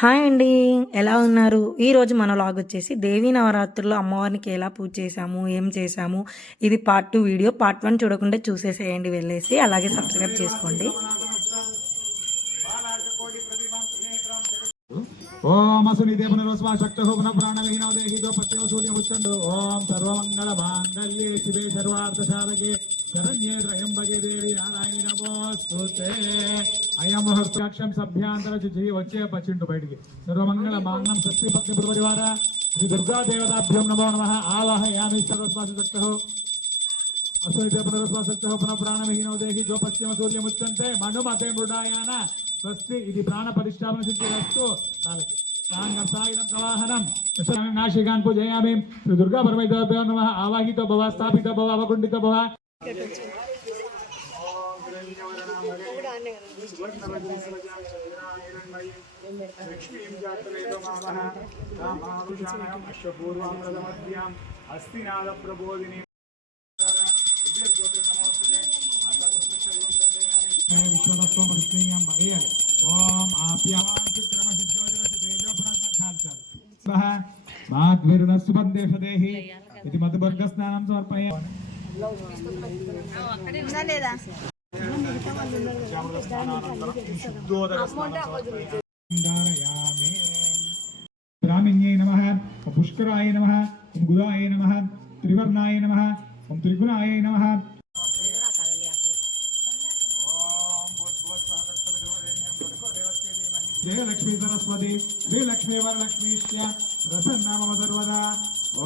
Hi అండి. ఎలా ఉన్నారు? ఈరోజు మన వ్లాగ్ వచ్చేసి దేవీ నవరాత్రుల్లో అమ్మవారికి ఎలా పూజ చేశాము, ఏం చేశాము, ఇది పార్ట్ 2 వీడియో. పార్ట్ 1 చూడకుండా చూసేసేయండి వెళ్ళేసి. అలాగే సబ్స్క్రైబ్ చేసుకోండి. ओम असुनिधे पुनर्वस्वा शक्तः पुनः प्राणविहीनो देहि द्वपत्यो सूर्यमुच्चन्दो ओम सर्वमङ्गलमाङ्गल्ये शिवे सर्वार्थसाधके शरण्ये त्र्यम्बके देवी नारायणि नमोस्तुते अयं मुहूर्ताक्षं सभ्यांतर शुचि వచ్చే పచ్చింటు బయటికి సర్వమంగళమాంగళం షష్ఠీపత్ని పరివార శ్రీ దుర్గా దేవతాభ్యం నమో నమః ఆవాహయామి సర్వస్వాస శక్తః असुनिधे पुनर्वस्वा शक्तः पुनः प्राणविहीनो देहि द्वपत्यो सूर्यमुच्चन्ते मनुमते मृडायान स्वस्ति इति प्राणपरिष्ठापन सिद्धिरस्तु कालके सांगर्षायुधं प्रवाहनं नाशिकान् पूजयामि श्री दुर्गा परमेश्वराभ्यो नमः आवाहितो भव स्थापितो भव अवकुण्ठितो भव हस्तिनाद प्रबोधिनी ओम आप्यावांशुक्रमसिद्ध्योतिरसितेजोपरात्मखाल्चर इति मधुवर्गस्नानं समर्पयामि ब्राह्मण्यै नमः पुष्कराय नमः गुदाय नमः त्रिवर्णाय नमः त्रिगुणाय नमः जय लक्ष्मी सरस्वती श्री लक्ष्मी वरलक्ष्मीश्च प्रसन्नामवदर्वदा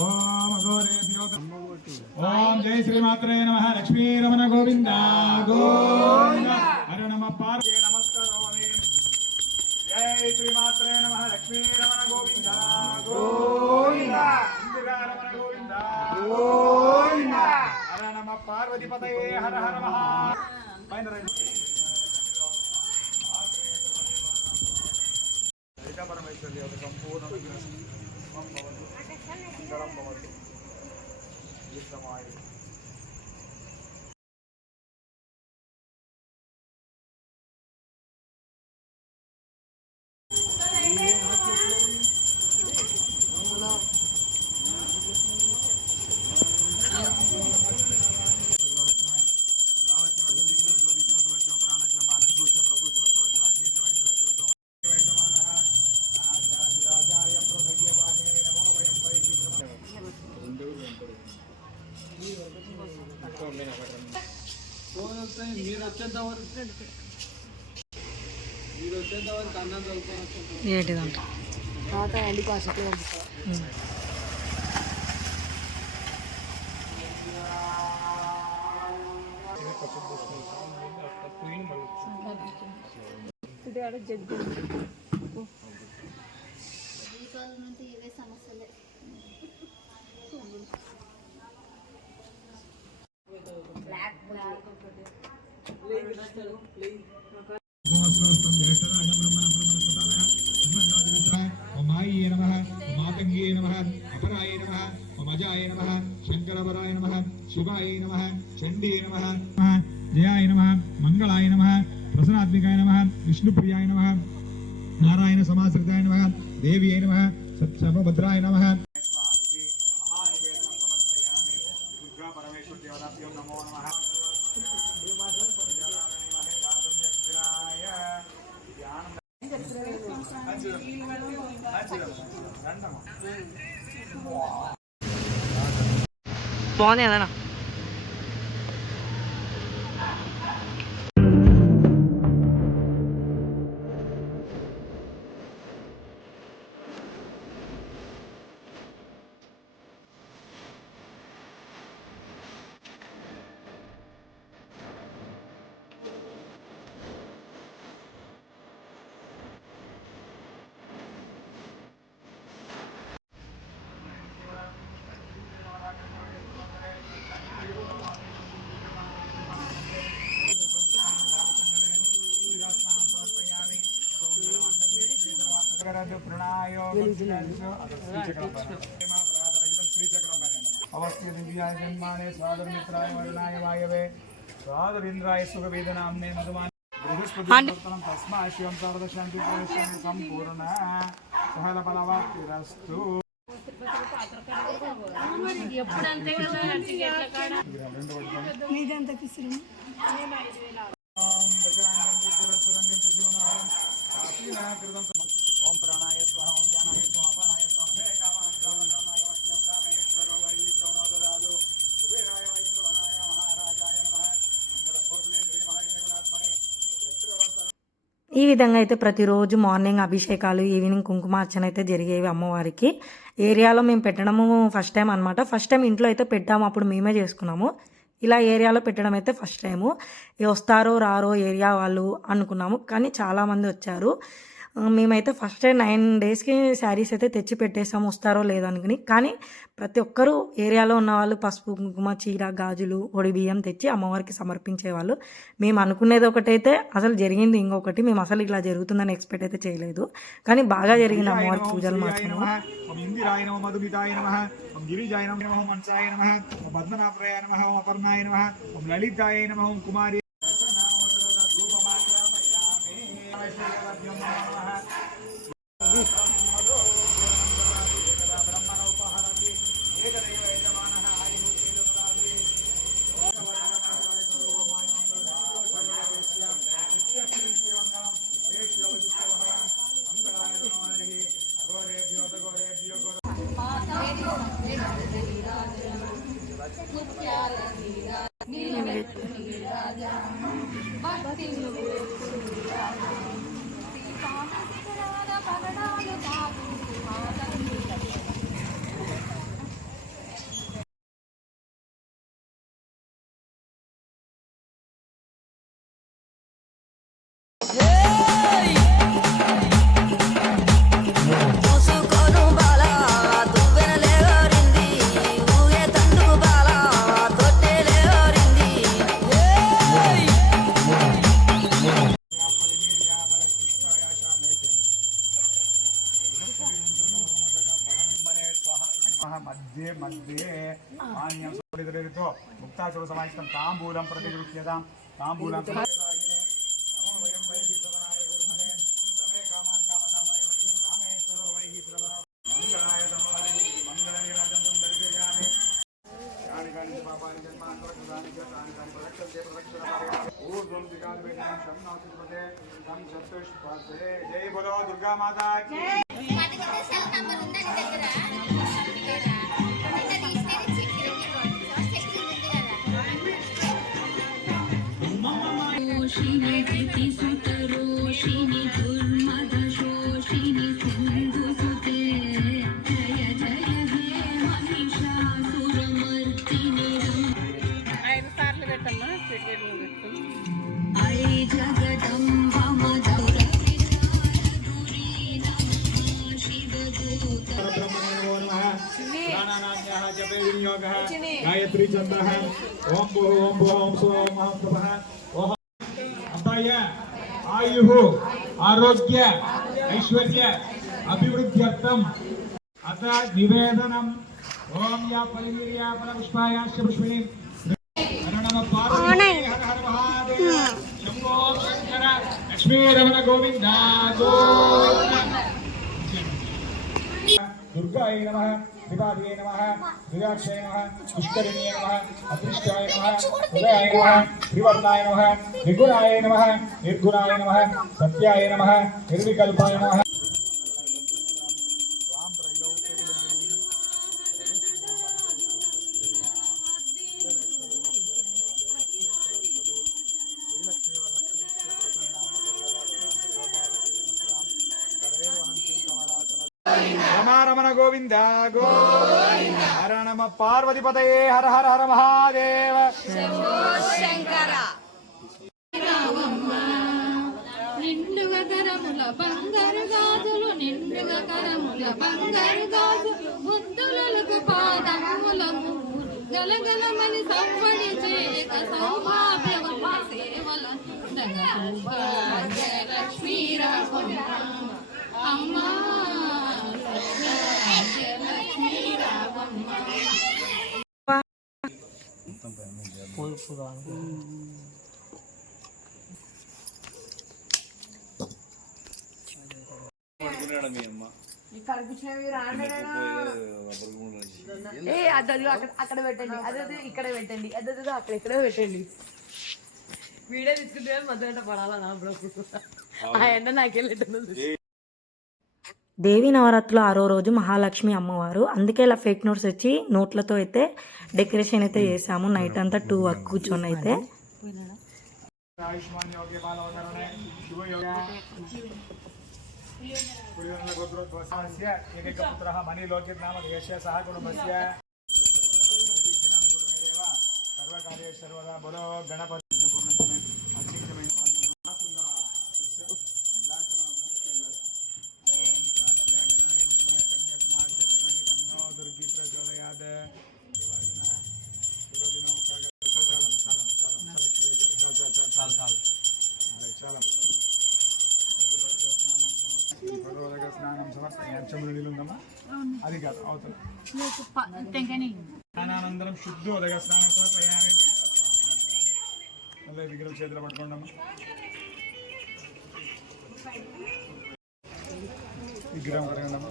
ओम अघोरेभ्यो ओम जय श्री मात्रे नमः लक्ष्मी रमण गोविंद गोविंद हर नमः पार्वती नमस्कारोमि जय श्री मात्रे नमः लक्ष्मी रमण गोविंद गोविंद इंदिरा रमण गोविंद गोविंद हर नमः पार्वती पतये हर हर महा परमेश्वरी संपूर्ण ఏంటిదంట ओमाय नमः मातंगे नमः अपराय नमः अमजाय नमः शंकरवराय नमः शिवाय नमः चंडी नमः जयाय नमः मंगलाय नमः प्रसन्नात्मिकाय नमः विष्णुप्रियाय नमः नारायण समाश्रिताय नमः देव्यै नमः सत्सर्वभद्राय नमः బాగుంది ఏదైనా अवस्थित दिव्याय जन्माने स्वादर मित्राय वरुणाय वायवे स्वादरिंद्राय सुखवेदनाम्ने मधुमान తస్మా శివం సర్వశాంతి సంపూర్ణ సహల బలవాక్తిరస్తు. ఓం ప్రాణాయ స్వాహ ఓం జ్ఞానాయ స్వాహ అపానాయ స్వాహ హే కామాయ కామాయ కామేశ్వర వైశ్వరాజు కుబేరాయ వైశ్వరాయ మహారాజాయ నమః మంగళ కోటిలేంద్రియ మహాదేవనాత్మనే చక్రవర్తి. ఈ విధంగా అయితే ప్రతిరోజు మార్నింగ్ అభిషేకాలు, ఈవినింగ్ కుంకుమార్చన అయితే జరిగేవి అమ్మవారికి. ఏరియాలో మేము పెట్టడము ఫస్ట్ టైం అనమాట. ఫస్ట్ టైం ఇంట్లో అయితే పెట్టాము, అప్పుడు మేమే చేసుకున్నాము. ఇలా ఏరియాలో పెట్టడం అయితే ఫస్ట్ టైము. వస్తారో రారో ఏరియా వాళ్ళు అనుకున్నాము, కానీ చాలామంది వచ్చారు. మేమైతే ఫస్ట్ 9 డేస్కి శారీస్ అయితే తెచ్చి పెట్టేసాము, వస్తారో లేదో అనుకుని. కానీ ప్రతి ఒక్కరూ ఏరియాలో ఉన్న వాళ్ళు పసుపు కుంకుమ చీర గాజులు ఒడి బియ్యం తెచ్చి అమ్మవారికి సమర్పించేవాళ్ళు. మేము అనుకునేది ఒకటైతే అసలు జరిగింది ఇంకొకటి. మేము అసలు ఇట్లా జరుగుతుందని ఎక్స్పెక్ట్ అయితే చేయలేదు, కానీ బాగా జరిగింది అమ్మవారికి పూజలు మాత్రం. ఓం ఇందిరాయ నమః మధుమితాయ నమః ఓం గిరిజాయ నమః మంచాయ నమః ఓం పద్మనాభాయ నమః ఓం అపర్ణాయ నమః ఓం లలితాయ నమః ఓం కుమారి మధ్యే మధ్యే మాన్యం సోలిదరేతో ముక్తాచుర సమాహితం తాంబూలం ప్రతిగృహ్యతాం తాంబూలం జై బోలో దుర్గా మాతా కీ. గాయత్రీ చంద్ర ఓం భూ ఓం భూ ఓం సో ఓం మహాప్రభ. అబ్బాయ ఆయు ఆరోగ్య ఐశ్వర్య అభివృద్ధ్యర్థం అత నివేదనం. ఓం యా పరివీర్యా ఫల పుష్పాయాశ్చ పుష్పిణీ హర నమ పార్వతీ హర హర మహాదేవ శంభో శంకర లక్ష్మీ రమణ గోవింద గోవింద. దుర్గాయ నమః త్రిపాదయే నమః త్రిదాక్షాయ నమః పుష్కరిణ్యే నమః అదృష్టాయ నమః ఉదయాయ నమః త్రివర్ణాయ నమః త్రిగుణాయ నమః నిర్గుణాయ నమః సత్యాయ నమః నిర్వికల్పాయ నమః. రమణ గోవింద గోవింద. హర నమ పార్వతీపతయే హర హర హర మహాదేవ శంకర. నిండుగా కరముల బంగారు గాజులు నిండుగా కరముల బంగారు గాజులు ముద్దులకు పాదములకు గలగలమని సంబడి చేయక సౌభాగ్యవతి సేవల లక్ష్మీ రామమ్మ అమ్మా అక్కడ పెట్టండి, అదే ఇక్కడ పెట్టండి, అదే అక్కడ ఇక్కడ పెట్టండి. వీడియో తీసుకుంటే మధ్య పడాలా నా బ్రో? ఆ ఎండ నాకెళ్ళి దేవి నవరాత్రులు 6వ రోజు మహాలక్ష్మి అమ్మవారు, అందుకే ఇలా ఫేక్ నోట్స్ వచ్చి నోట్లతో అయితే డెకరేషన్ అయితే చేసాము. నైట్ అంతా 2 వరకు కూర్చొని అయితే స్నానం సమర్పయామి. అది కాదు అవతల స్నానానంతరం శుద్ధోదక స్నానం సమర్పయామి. మళ్ళీ విగ్రహం చేతిలో పట్టుకోండమ్మా. విగ్రహం పట్టుకోండమ్మా.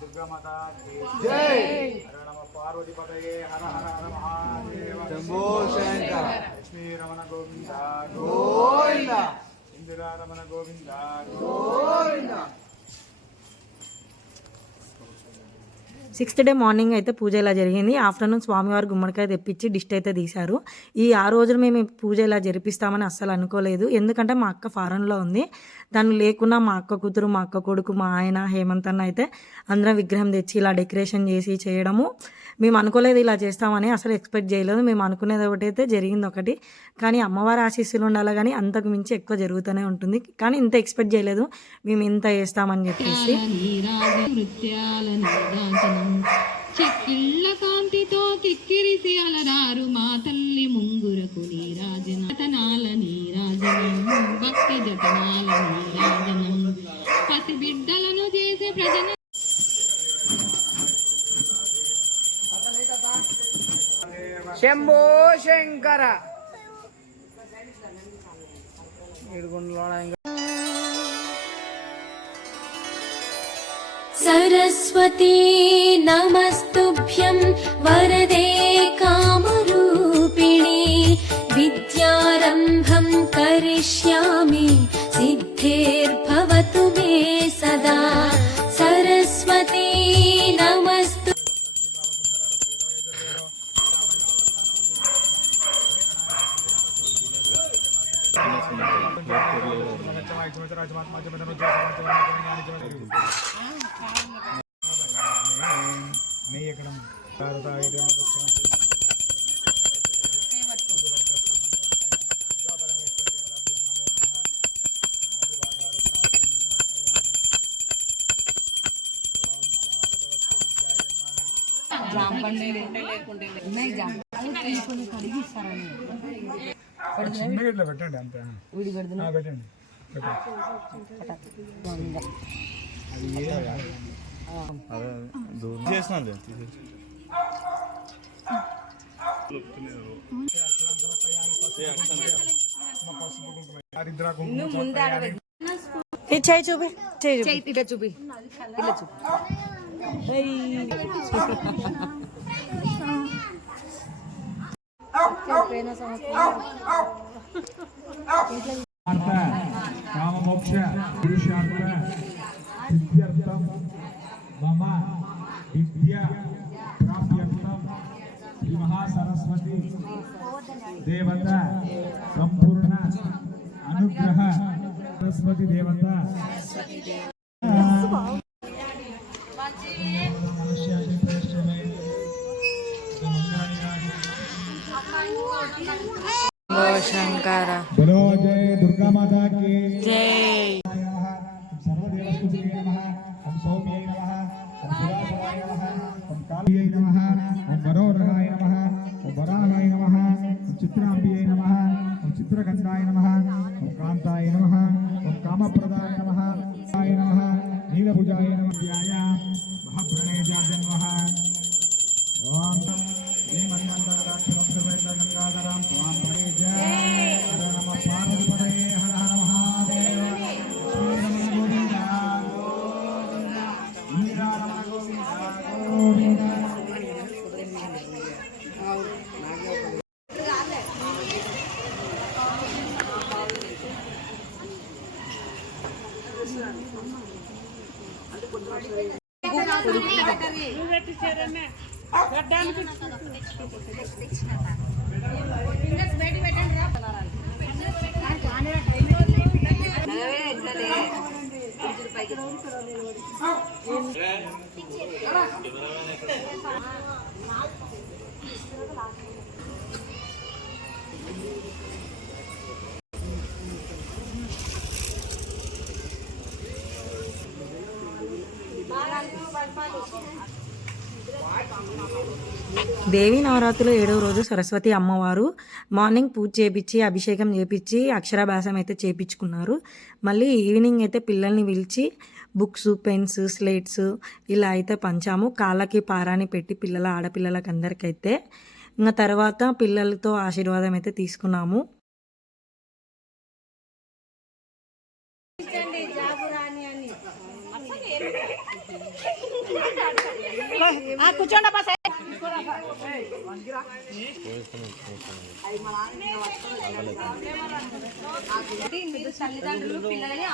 दुर्गा माता की जय. हर नम पार्वती पतये. हर हर हर महादेव. शंभो शंकर. लक्ष्मी रमण गोविंद गोविंद. इंदिरा रमण Govind Govind. 6th day morning అయితే పూజ ఇలా జరిగింది. ఆఫ్టర్నూన్ స్వామివారు గుమ్మడికాయ తెప్పించి డిస్ట్ అయితే తీశారు. ఈ 6 రోజులు మేము పూజ ఇలా జరిపిస్తామని అస్సలు అనుకోలేదు. ఎందుకంటే మా అక్క ఫారెన్లో ఉంది. తను లేకున్నా మా అక్క కూతురు, మా అక్క కొడుకు, మా ఆయన హేమంత్ అన్న అయితే అందరం విగ్రహం తెచ్చి ఇలా డెకరేషన్ చేసి చేయడము మేము అనుకోలేదు. ఇలా చేస్తామని అసలు ఎక్స్పెక్ట్ చేయలేదు. మేము అనుకునేది ఒకటైతే జరిగింది ఒకటి, కానీ అమ్మవారి ఆశీస్సులు ఉండాలి. కానీ అంతకు మించి ఎక్కువ జరుగుతూనే ఉంటుంది. కానీ ఇంత ఎక్స్పెక్ట్ చేయలేదు మేము ఇంత చేస్తామని చెప్పేసి. చెక్కిళ్ళ కాంతితో కిక్కిరిసి అలరారు మా తల్లి ముంగురకు నీరాజనాల నీరాజనం, భక్తి జతనాల నీరాజనం, పసి బిడ్డలను చేసే ప్రజన శంభో శంకర. सरस्वती नमस्तुभ्यं वरदे कामरूपिणी, विद्यारम्भं करिष्यामि सिद्धिर्भवतु मे सदा. सरस्वती नमस्तु. చిన్నగా పెట్టండి అంతే. పెట్టండి చేసినా చేయి చూపి, ఇట్లా చూపి, ఇట్లా చూపి. కామమోక్ష పురుషార్థ సిద్ధ్యర్థం మమ విద్యా ప్రాప్త్యర్థం శ్రీ మహాసరస్వతి దేవత సంపూర్ణ అనుగ్రహ సరస్వతి దేవత శంకర बोलो जय दुर्गा माता की జై. सर्वदेवस्तुते नमः. ओम सौम्ये नमः. ओम सुरासुराय नमः. ओम कालिये नमः. ओम वरोरगाय नमः. ओम वराहाय नमः. ओम चित्राम्बिये नमः. ओम చిత్రకంఠాయ నమః ఓం కాంతాయ నమః ఓం కామప్రదాయ నమః ఆయ నమః నీలభుజాయ నమః ధ్యాయ మహాప్రణేజాయ నమః ఓం శ్రీమన్మంతరాక్షరక్షవేంద్రగంగాధరాం త్వాం ప్రణేజాయ హర నమః పార్వతీపతయే హర హర మహాదేవ శ్రీరమణ గోవింద ఇందిరారమణ గోవింద గోవింద. దేవి నవరాత్రులు 7వ రోజు సరస్వతి అమ్మవారు మార్నింగ్ పూజ చేపించి అభిషేకం చేపించి అక్షరాభ్యాసం అయితే చేపించుకున్నారు. మళ్ళీ ఈవినింగ్ అయితే పిల్లల్ని పిలిచి బుక్స్, పెన్స్, స్లేట్స్ ఇలా అయితే పంచాము. కాళ్ళకి పారాని పెట్టి పిల్లల ఆడపిల్లలకి అందరికైతే ఇంకా తర్వాత పిల్లలతో ఆశీర్వాదం అయితే తీసుకున్నాము. తల్లిదండ్రులు పిల్లలని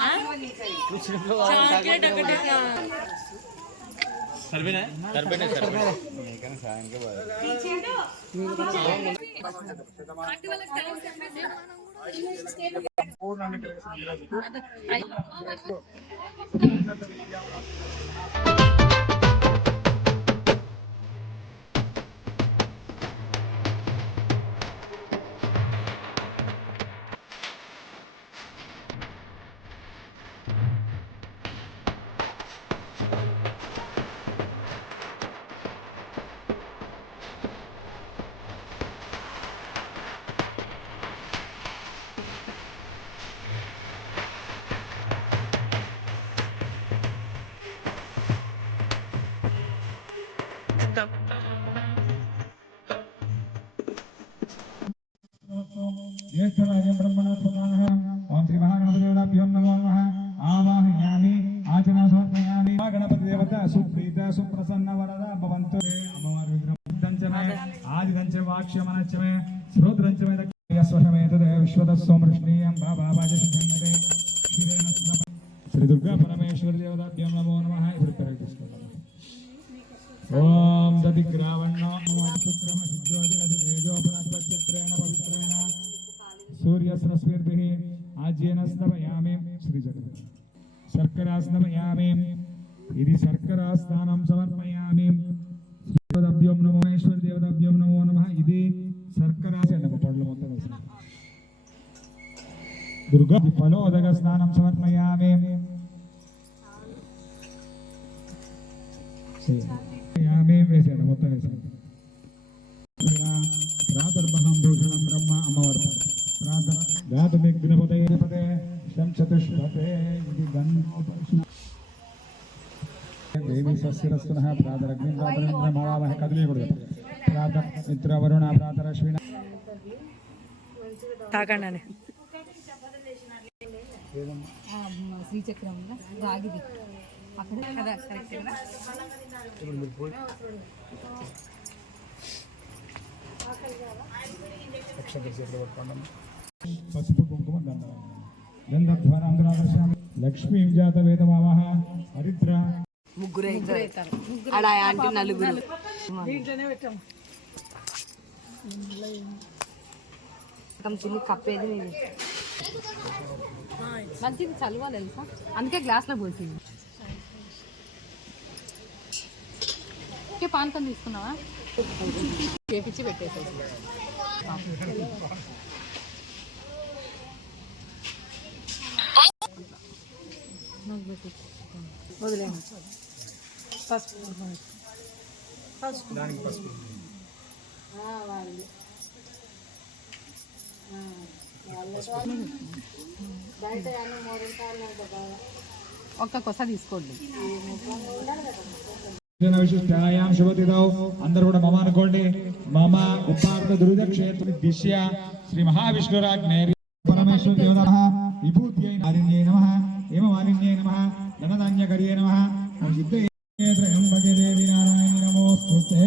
ज्येष्ठराजं ब्रह्मणस्पदानः ओं श्री महागणपतिदेवताभ्यो नमो नमः आवाहयामि आचमनं समर्पयामि गणपतिदेवता सुप्रीता सुप्रसन्न वरदा भवन्तु अमवार विग्रहं आदिदञ्च वाक्ष्यमनच्चमे श्रोत्रञ्च मे यस्वशमे तदे विश्वतस्सोमृष्णीयं बाबावाजसिद्धन्मते क्षीरेण श्री दुर्गा परमेश्वरी देवताभ्यो नमो नमः ओम दधिग्रावण्णो पुत्रम सिद्धोजगतेजो प्रणप्रचित्रेण पवित्रेण सूर्यस्रस्मिर्भिः आज्येन स्नपयामि श्रीजगत् शर्करास्नपयामि इति शर्करास्नानं समर्पयामि देवताभ्यो नमो महेश्वर देवताभ्यो नमो नमः इति शर्करासे नमः पडलो మొత్తం दुर्गा फलोदक स्नानं समर्पयामि यामे वेसेन మొత్తం వేసాను ప్రాతర్భం భూషణం బ్రహ్మ అమ్మవారు ప్రార్థన గాతుమే గణపతే పదే శం చతుష్పతే ఇది గణోపర్షణ దేవి సస్యరస్తునః ప్రాతరగ్నిం ప్రాతరేంద్ర మావామహ కదిలేయకూడదు ప్రాత మిత్ర వరుణ ప్రాతరశ్విన తాకండి శ్రీచక్రం రాగిది అక్కడ కదా కరెక్ట్ కదా పసుపు కుంకుమ గంధధ్వరాంధ్రాదర్శామి లక్ష్మీం జాత వేదమావహ హరిద్ర ముగ్గురు ఆడ ఆంటీ నలుగురు చిన్ని కప్పేది మంచిది చల్వ తెలుసా అందుకే గ్లాస్లో పోసింది పానకం తీసుకున్నావా చేపించి పెట్టేసేసి వదిలేము పసుపు ఒక్క కొస తీసుకోండి. విశిష్టాయాం శుభతిథౌ అందరూ కూడా మమ అనుకోండి. మమ ఉపార్థ దుర్దక్షేత్ర దిశ్య శ్రీ మహావిష్ణురాజ్ఞే పరమేశ్వర దేవతః విభూత్యై నారిణ్యై నమః హేమమాలిన్యై నమః ధనధాన్యకర్యై నమః సిద్ధే త్రయంబకే దేవి నారాయణి నమోస్తుతే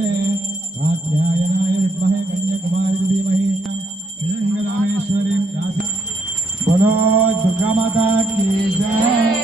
కాత్యాయనాయ విద్మహే కన్యాకుమారి ధీమహి శ్రీరంగరామేశ్వరీం దాసి బోలో దుర్గా మాతా కీ జై.